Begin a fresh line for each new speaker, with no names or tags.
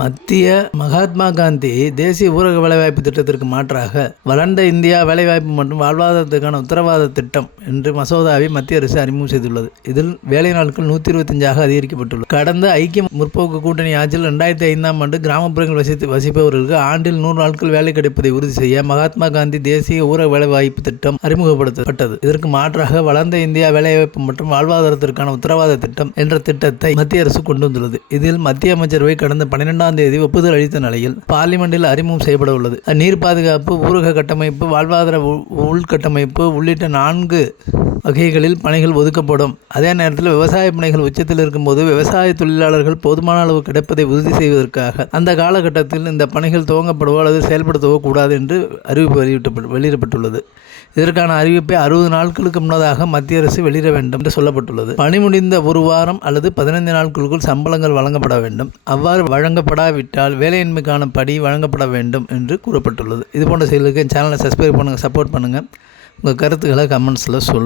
மத்திய மகாத்மா காந்தி தேசிய ஊரக வேலைவாய்ப்பு திட்டத்திற்கு மாற்றாக வளர்ந்த இந்தியா வேலைவாய்ப்பு மற்றும் வாழ்வாதாரத்துக்கான உத்தரவாத திட்டம் என்று மசோதாவை மத்திய அரசு அறிமுகம் செய்துள்ளது. இதில் வேலை நாட்கள் நூற்றி இருபத்தஞ்சாக அதிகரிக்கப்பட்டுள்ளது. கடந்த ஐக்கிய முற்போக்கு கூட்டணி ஆட்சியில் ரெண்டாயிரத்தி ஐந்தாம் ஆண்டு கிராமப்புறங்கள் வசித்து வசிப்பவர்களுக்கு ஆண்டில் நூறு நாட்கள் வேலை கிடைப்பதை உறுதி செய்ய மகாத்மா காந்தி தேசிய ஊரக வேலைவாய்ப்பு திட்டம் அறிமுகப்படுத்தப்பட்டது. இதற்கு மாற்றாக வளர்ந்த இந்தியா வேலைவாய்ப்பு மற்றும் வாழ்வாதாரத்திற்கான உத்தரவாத திட்டம் என்ற திட்டத்தை மத்திய அரசு கொண்டு வந்துள்ளது. இதில் மத்திய அமைச்சரவை கடந்த பன்னிரெண்டாம் தேதி ஒப்புதல் அளித்த நிலையில் பார்லிமெண்டில் அறிமுகம் செய்யப்பட உள்ளது நீர் பாதுகாப்பு ஊரக கட்டமைப்பு வாழ்வாதார உள்கட்டமைப்பு உள்ளிட்ட நான்கு வகைகளில் பணிகள் ஒதுக்கப்படும். அதே நேரத்தில் விவசாய பணிகள் உச்சத்தில் இருக்கும்போது விவசாய தொழிலாளர்கள் போதுமான அளவு கிடைப்பதை உறுதி செய்வதற்காக அந்த காலகட்டத்தில் இந்த பணிகள் துவங்கப்படவோ அல்லது செயல்படுத்தவோ கூடாது என்று அறிவிப்பு வெளியிட்டப்பட்டு வெளியிடப்பட்டுள்ளது. இதற்கான அறிவிப்பை அறுபது நாட்களுக்கு முன்னதாக மத்திய அரசு வெளியிட வேண்டும் என்று சொல்லப்பட்டுள்ளது. பணி முடிந்த ஒரு வாரம் அல்லது பதினைந்து நாட்களுக்குள் சம்பளங்கள் வழங்கப்பட வேண்டும். அவ்வாறு வழங்கப்பட வழங்கப்படாவிட்டால் வேலையின்மைக்கான படி வழங்கப்பட வேண்டும் என்று கூறப்பட்டுள்ளது. இது போன்ற செயலுக்கு சேனலை சப்ஸ்கிரைப் பண்ணுங்கள் சப்போர்ட் பண்ணுங்கள் உங்கள் கருத்துக்களை கமெண்ட்ஸில் சொல்லுங்கள்